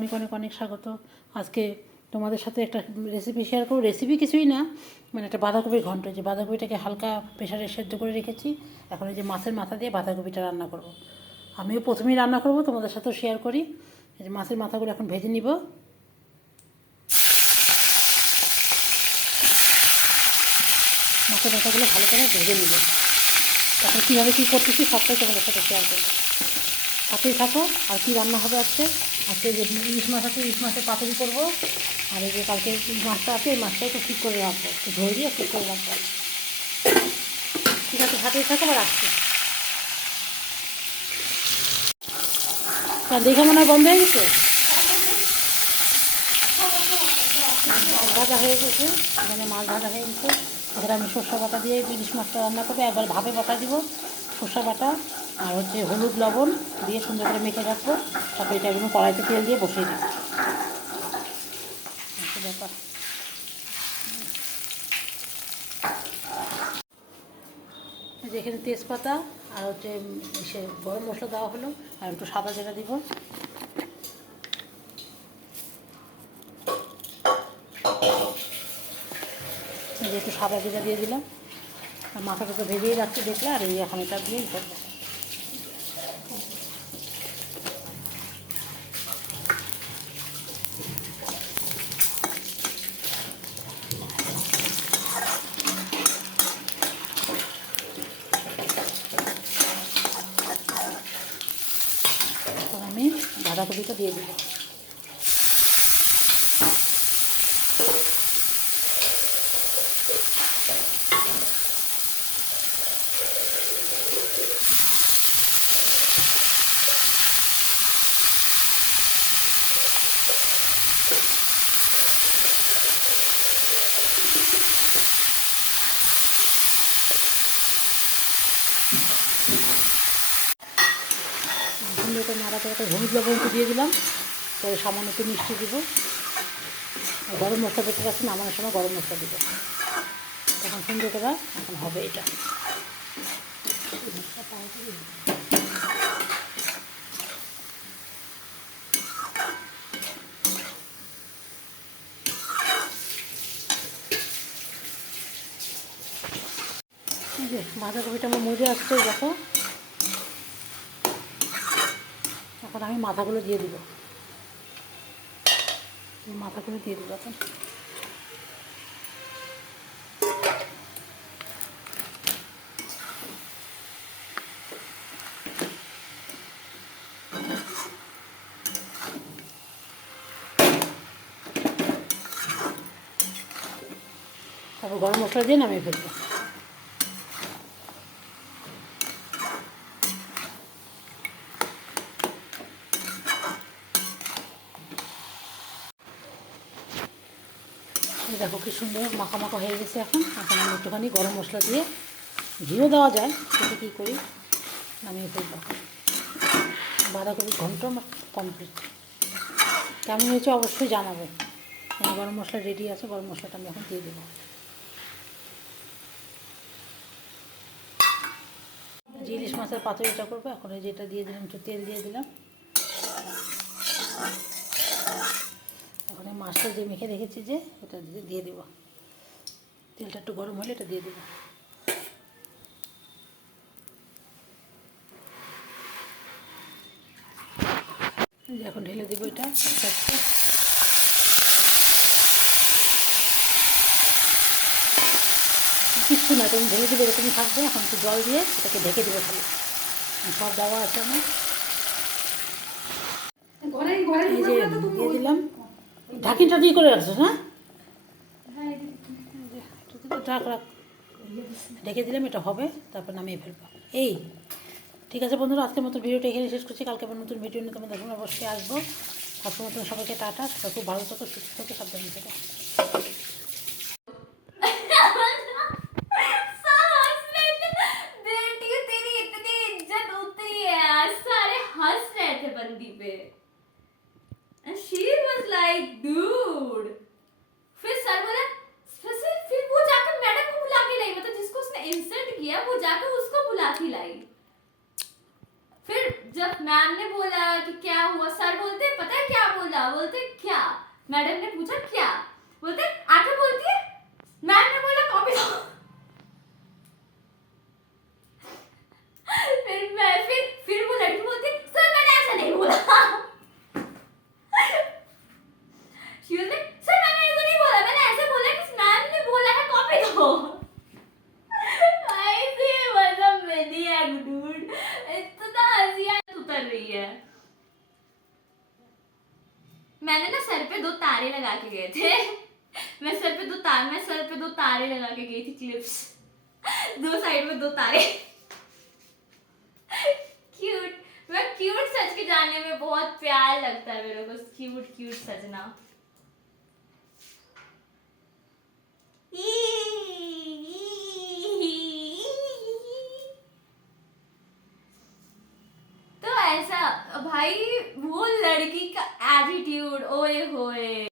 অনেক অনেক অনেক স্বাগত। আজকে তোমাদের সাথে একটা রেসিপি শেয়ার করব। রেসিপি কিছুই না, মানে একটা বাঁধাকপির ঘন্ট। যে বাঁধাকপিটাকে হালকা প্রেশারে সেদ্ধ করে রেখেছি, এখন এই যে মাছের মাথা দিয়ে বাঁধাকপিটা রান্না করব। আমিও প্রথমেই রান্না করব, তোমাদের সাথেও শেয়ার করি। এই যে মাছের মাথাগুলো এখন ভেজে নিব। মাছের মাথাগুলো ভালো করে ভেজে নিব, তারপরে কীভাবে কী করতেছি সবটাই তোমাদের সাথে শেয়ার করবো। সাথেই থাকো। আর কী রান্না হবে আজকে? আজকে যে ইলিশ মাছ আছে, ইলিশ মাছের পাতুরি করবো। আর এই যে কালকে ইলিশ মাছটা আছে, এই মাছটা একটু ঠিক করে রাখবো, একটু ধুয়ে দিয়ে ঠিক করে রাখবো। ঠিক আছে, সাথেই থাকো। আবার রাখছি। দেখে মনে হয় বন্ধ হয়ে গেছে। ভাজা হয়ে গেছে, এখানে মাছ ভাজা হয়ে গেছে। এখানে আমি সর্ষে বাটা দিয়ে ইলিশ মাছটা রান্না করবো। একবার ভাপে বাটা দিব, সর্ষে বাটা আর হচ্ছে হলুদ লবণ দিয়ে সুন্দর করে মেখে রাখবো। তারপরে এটা একদম কড়াইতে তেল দিয়ে বসিয়ে দিই। ব্যাপার যেখানে তেজপাতা আর হচ্ছে সে গরম মশলা দেওয়া হলো, আর একটু সাদা জিরা দিব। একটু সাদা জিরা দিয়ে দিলাম। আর মাথাটা তো ভেজেই রাখছি দেখলে, আর এই এখন এটা দিয়েই করবো। এখন আমি বাঁধাকপিটা দিয়ে দেবো। সুন্দর করে নাড়াচাড়া করে হলুদ লবণ দিয়ে দিলাম। পরে সামান্য একটু মিষ্টি দিব। গরম মশলা বেটে রাখছি, নামানোর সময় গরম মশলা দিব। তখন সুন্দর করে এখন হবে এটা। এই যে বাঁধাকপিটা আমার মজে আসছে, দেখো। এখন আমি মাথাগুলো দিয়ে দিব, মাথাগুলো দিয়ে দেবো এখন। তারপর গরম মশলা দিয়ে নামিয়ে ফেলবো। দেখো কি সুন্দর মাখা মাখা হয়ে গেছে। এখন আমি একটুখানি গরম মশলা দিয়ে, ঘিও দেওয়া যায়, সেটা কী করি, নামিয়ে ফেলবো। বাঁধাকপির ঘন্ট আমার কমপ্লিট। কেমন হয়েছে অবশ্যই জানাবে। গরম মশলা রেডি আছে, গরম মশলাটা আমি এখন দিয়ে দেবো। যে ইলিশ মাছের পাতুরিটা করবো, এখন এই যেটা দিয়ে দিলাম, একটু তেল দিয়ে দিলাম। এখন এই মাছটা যে মেখে রেখেছি, যে এটা দিয়ে দেবো। তেলটা একটু গরম হলে এটা দিয়ে দেবো। এখন ঢেলে দেবো এটা আস্তে আস্তে। কিচ্ছু না, তুমি ঢেলে দেবে, এরকমই থাকবে। এখন একটু জল দিয়ে এটাকে ঢেকে দেবে খালি। সব দেওয়া আছে আমার। এই যে দিয়ে দিলাম। ঢাকিটা দিয়ে করে রাখছো না? রাখ রাখ, ঢেকে দিলাম। এটা হবে, তারপর নামিয়ে ফেলবো। এই ঠিক আছে বন্ধুরা, আজকের মতো ভিডিওটা এখানে শেষ করছি। কালকে আবার নতুন ভিডিও নিয়ে তোমাদের সামনে অবশ্যই আসবো। আজকের মতন সবাইকে টাটা। সবাই খুব ভালো থাকো, সুস্থ থাকো, সাবধানে থাকো। And she was like, dude. फिर सर बोला, फिर वो जाकर मैडम को बुला के लाई, मतलब जिसको उसने इंसल्ट किया वो जाकर उसको बुला के लाई। फिर जब मैम ने बोला कि क्या हुआ, सर बोलते पता है क्या बोला, बोलते क्या, मैडम ने पूछा क्या, बोलते आके बोलती है मैम ने बोला कॉपी दो। फिर वो लड़की बोलती सर मैंने ऐसा नहीं बोला। She was like, सर मैंने ऐसा नहीं बोला, मैंने ऐसे बोला कि मैम ने बोला है कॉपी दो। ऐसे मतलब मैनिएक डूड, इतना हंसी उतर रही है। मैंने ना सर पे 2 तारे लगा के गए थे। मैं सर पे 2 तारे लगा के गई थी, क्लिप्स, 2 साइड में 2 तारे। क्यूट, मैं क्यूट सच के जानने में बहुत प्यार लगता है मेरे को, क्यूट क्यूट सजना। तो ऐसा भाई, वो लड़की का एटीट्यूड, ओए होए।